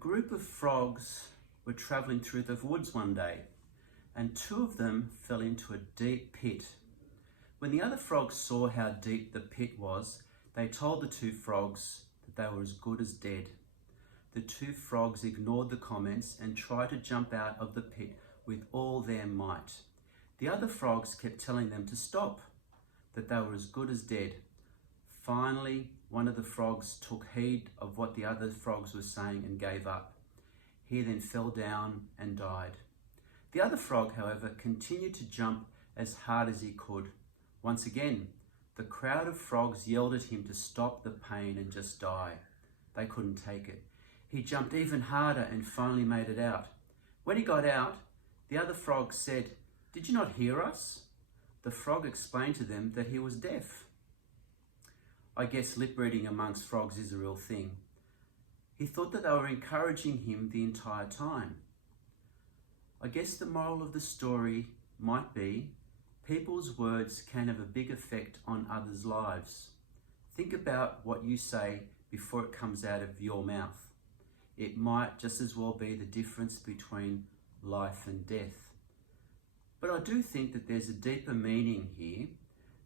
group of frogs were traveling through the woods one day, and two of them fell into a deep pit. When the other frogs saw how deep the pit was, they told the two frogs that they were as good as dead. The two frogs ignored the comments and tried to jump out of the pit with all their might. The other frogs kept telling them to stop, that they were as good as dead. Finally, one of the frogs took heed of what the other frogs were saying and gave up. He then fell down and died. The other frog, however, continued to jump as hard as he could. Once again, the crowd of frogs yelled at him to stop the pain and just die. They couldn't take it. He jumped even harder and finally made it out. When he got out, the other frog said, "Did you not hear us?" The frog explained to them that he was deaf. I guess lip reading amongst frogs is a real thing. He thought that they were encouraging him the entire time. I guess the moral of the story might be, people's words can have a big effect on others' lives. Think about what you say before it comes out of your mouth. It might just as well be the difference between life and death. But I do think that there's a deeper meaning here.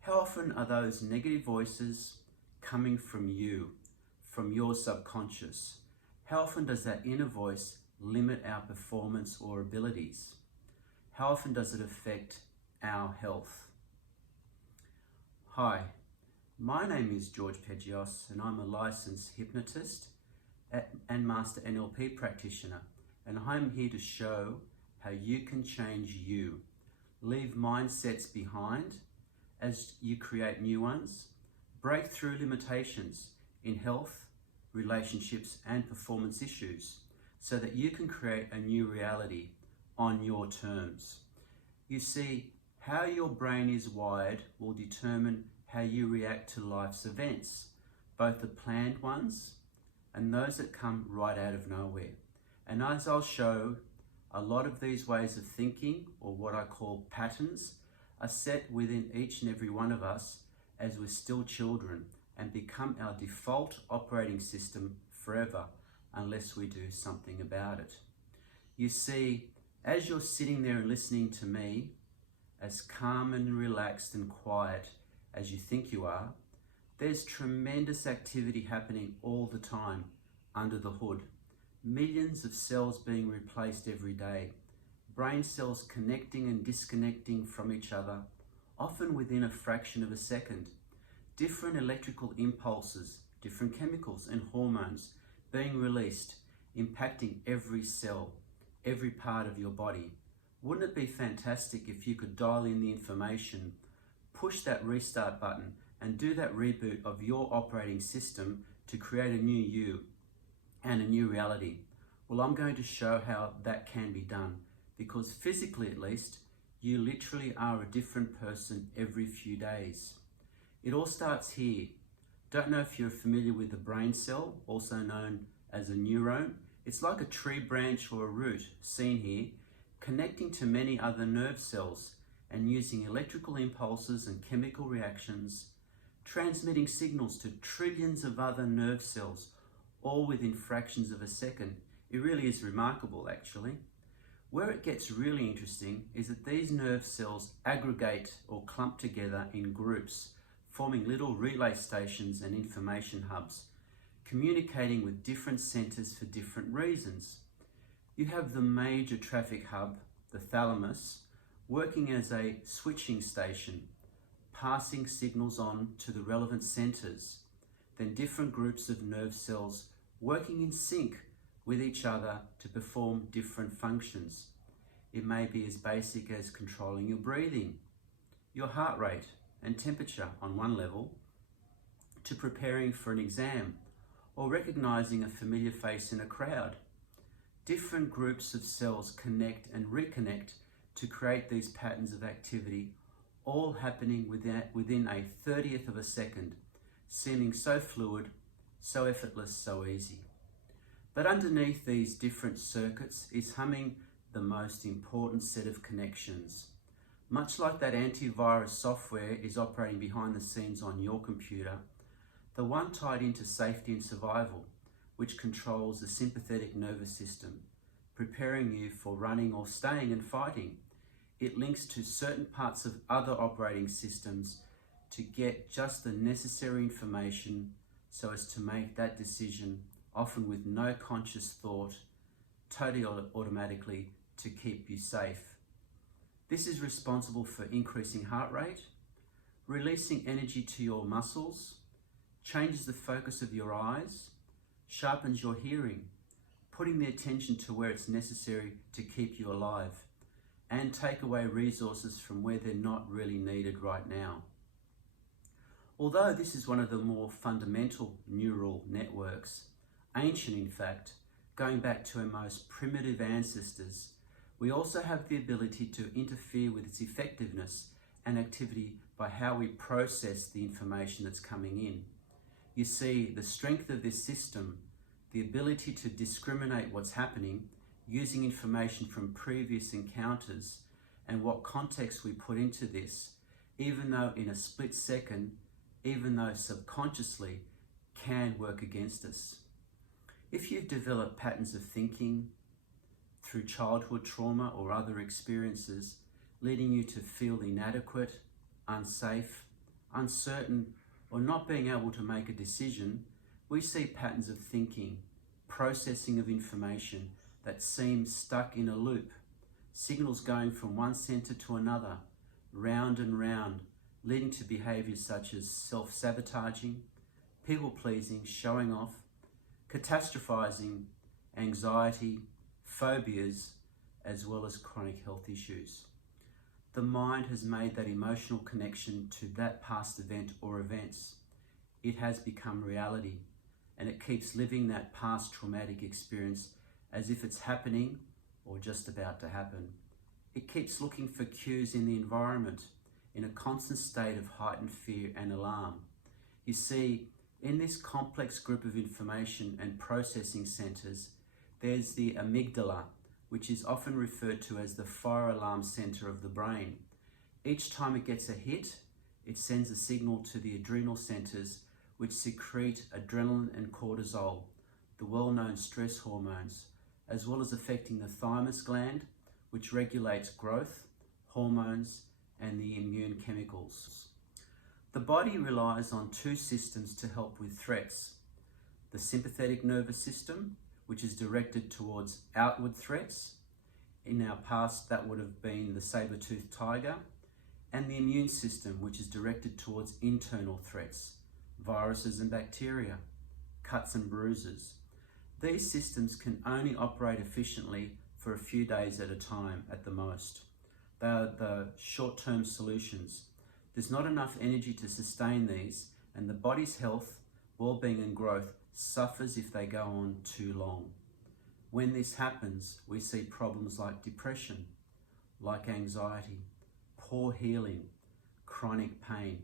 How often are those negative voices coming from you, from your subconscious? How often does that inner voice limit our performance or abilities? How often does it affect our health? Hi, my name is George Pegios and I'm a licensed hypnotist and master NLP practitioner, and I'm here to show how you can change you. Leave mindsets behind as you create new ones. Break through limitations in health, relationships, and performance issues so that you can create a new reality on your terms. You see, how your brain is wired will determine how you react to life's events, both the planned ones and those that come right out of nowhere. And as I'll show, a lot of these ways of thinking, or what I call patterns, are set within each and every one of us as we're still children and become our default operating system forever unless we do something about it. You see, as you're sitting there and listening to me, as calm and relaxed and quiet as you think you are, there's tremendous activity happening all the time under the hood. Millions of cells being replaced every day. Brain cells connecting and disconnecting from each other, often within a fraction of a second. Different electrical impulses, different chemicals and hormones being released, impacting every cell, every part of your body. Wouldn't it be fantastic if you could dial in the information, push that restart button, and do that reboot of your operating system to create a new you and a new reality? Well, I'm going to show how that can be done, because physically at least, you literally are a different person every few days. It all starts here. Don't know if you're familiar with the brain cell, also known as a neuron. It's like a tree branch or a root, seen here, connecting to many other nerve cells and using electrical impulses and chemical reactions, transmitting signals to trillions of other nerve cells, all within fractions of a second. It really is remarkable, actually. Where it gets really interesting is that these nerve cells aggregate or clump together in groups, forming little relay stations and information hubs, communicating with different centers for different reasons. You have the major traffic hub, the thalamus, working as a switching station, passing signals on to the relevant centers, then different groups of nerve cells working in sync with each other to perform different functions. It may be as basic as controlling your breathing, your heart rate and temperature on one level, to preparing for an exam or recognizing a familiar face in a crowd. Different groups of cells connect and reconnect to create these patterns of activity, all happening within a 30th of a second, seeming so fluid, so effortless, so easy. But underneath these different circuits is humming the most important set of connections. Much like that antivirus software is operating behind the scenes on your computer, the one tied into safety and survival, which controls the sympathetic nervous system, preparing you for running or staying and fighting. It links to certain parts of other operating systems to get just the necessary information so as to make that decision, often with no conscious thought, totally automatically, to keep you safe. This is responsible for increasing heart rate, releasing energy to your muscles, changes the focus of your eyes, sharpens your hearing, putting the attention to where it's necessary to keep you alive, and take away resources from where they're not really needed right now. Although this is one of the more fundamental neural networks, ancient in fact, going back to our most primitive ancestors, we also have the ability to interfere with its effectiveness and activity by how we process the information that's coming in. You see, the strength of this system, the ability to discriminate what's happening using information from previous encounters and what context we put into this, even though in a split second, even though subconsciously, can work against us. If you've developed patterns of thinking through childhood trauma or other experiences leading you to feel inadequate, unsafe, uncertain, or not being able to make a decision, we see patterns of thinking, processing of information that seem stuck in a loop, signals going from one center to another, round and round, leading to behaviors such as self-sabotaging, people-pleasing, showing off, catastrophizing, anxiety, phobias, as well as chronic health issues. The mind has made that emotional connection to that past event or events. It has become reality, and it keeps living that past traumatic experience as if it's happening or just about to happen. It keeps looking for cues in the environment in a constant state of heightened fear and alarm. You see, in this complex group of information and processing centers, there's the amygdala, which is often referred to as the fire alarm center of the brain. Each time it gets a hit, it sends a signal to the adrenal centers, which secrete adrenaline and cortisol, the well-known stress hormones, as well as affecting the thymus gland, which regulates growth, hormones, and the immune chemicals. The body relies on two systems to help with threats. The sympathetic nervous system, which is directed towards outward threats. In our past, that would have been the saber-toothed tiger. And the immune system, which is directed towards internal threats, viruses and bacteria, cuts and bruises. These systems can only operate efficiently for a few days at a time at the most. They are the short-term solutions. There's not enough energy to sustain these, and the body's health, well-being and growth suffers if they go on too long. When this happens, we see problems like depression, like anxiety, poor healing, chronic pain,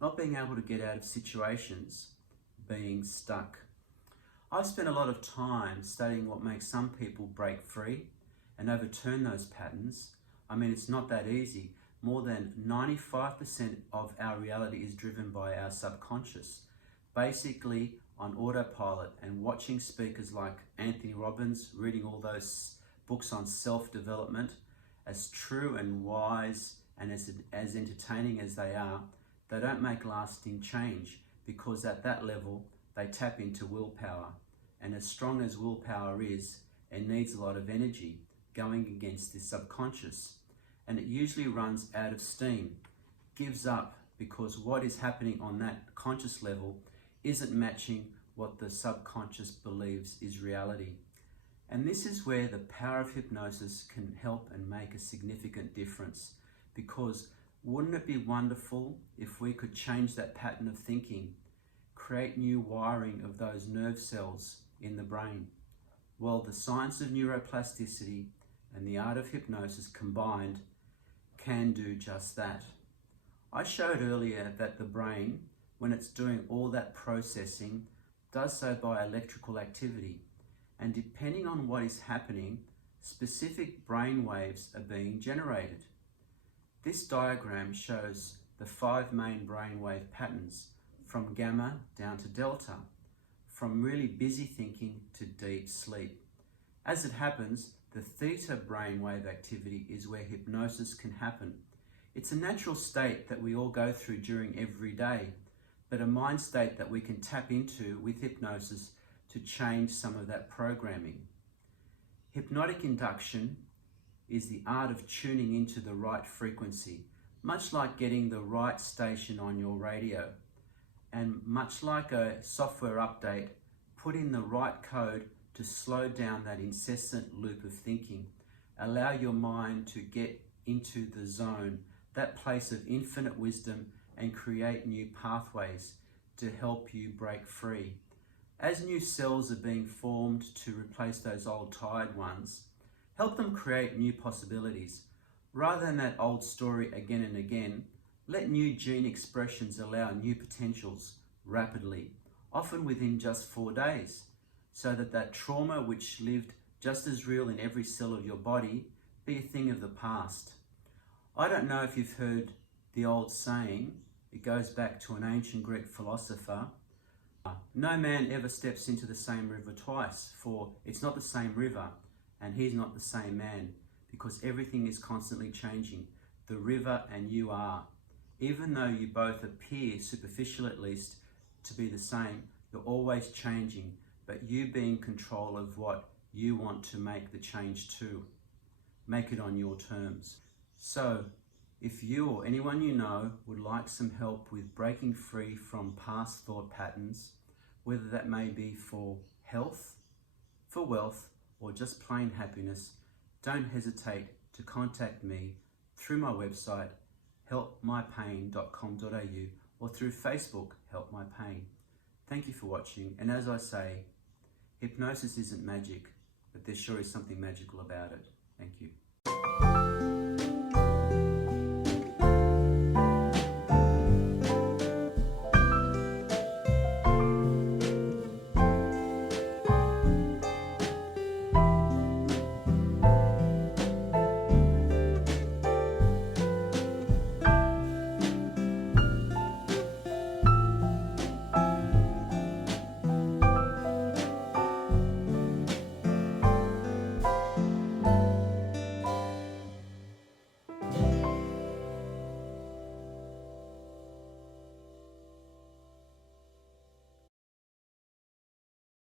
not being able to get out of situations, being stuck. I've spent a lot of time studying what makes some people break free and overturn those patterns. I mean, it's not that easy. More than 95% of our reality is driven by our subconscious, basically on autopilot, and watching speakers like Anthony Robbins, reading all those books on self-development, as true and wise and as entertaining as they are, they don't make lasting change, because at that level, they tap into willpower. And as strong as willpower is, it needs a lot of energy going against this subconscious. And it usually runs out of steam, gives up, because what is happening on that conscious level isn't matching what the subconscious believes is reality. And this is where the power of hypnosis can help and make a significant difference, because wouldn't it be wonderful if we could change that pattern of thinking, create new wiring of those nerve cells in the brain? Well, the science of neuroplasticity and the art of hypnosis combined can do just that. I showed earlier that the brain, when it's doing all that processing, does so by electrical activity. And depending on what is happening, specific brain waves are being generated. This diagram shows the 5 main brainwave patterns from gamma down to delta. from really busy thinking to deep sleep. As it happens, the theta brainwave activity is where hypnosis can happen. It's a natural state that we all go through during every day, but a mind state that we can tap into with hypnosis to change some of that programming. Hypnotic induction is the art of tuning into the right frequency, much like getting the right station on your radio. And much like a software update, put in the right code to slow down that incessant loop of thinking. Allow your mind to get into the zone, that place of infinite wisdom, and create new pathways to help you break free. As new cells are being formed to replace those old tired ones, help them create new possibilities. Rather than that old story again and again, let new gene expressions allow new potentials rapidly, often within just 4 days, so that that trauma which lived just as real in every cell of your body be a thing of the past. I don't know if you've heard the old saying, it goes back to an ancient Greek philosopher, no man ever steps into the same river twice, for it's not the same river and he's not the same man, because everything is constantly changing. The river and you are. Even though you both appear, superficial at least, to be the same, you're always changing, but you be in control of what you want to make the change to. Make it on your terms. So, if you or anyone you know would like some help with breaking free from past thought patterns, whether that may be for health, for wealth, or just plain happiness, don't hesitate to contact me through my website, helpmypain.com.au, or through Facebook, Help My Pain. Thank you for watching, and as I say, hypnosis isn't magic, but there sure is something magical about it. Thank you.